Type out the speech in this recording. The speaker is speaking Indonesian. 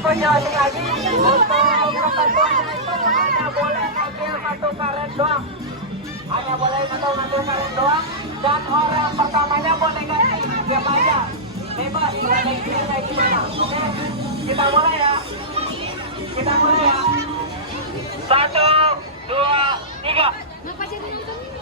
jelasin lagi untuk ketentuan itu hanya boleh ngambil satu karet doang, hanya boleh ngambil karet doang, dan orang pertamanya boleh ganti siapa aja, bebas boleh ganti kayak gimana. Oke, kita mulai ya, kita mulai ya, 1, 2, 3.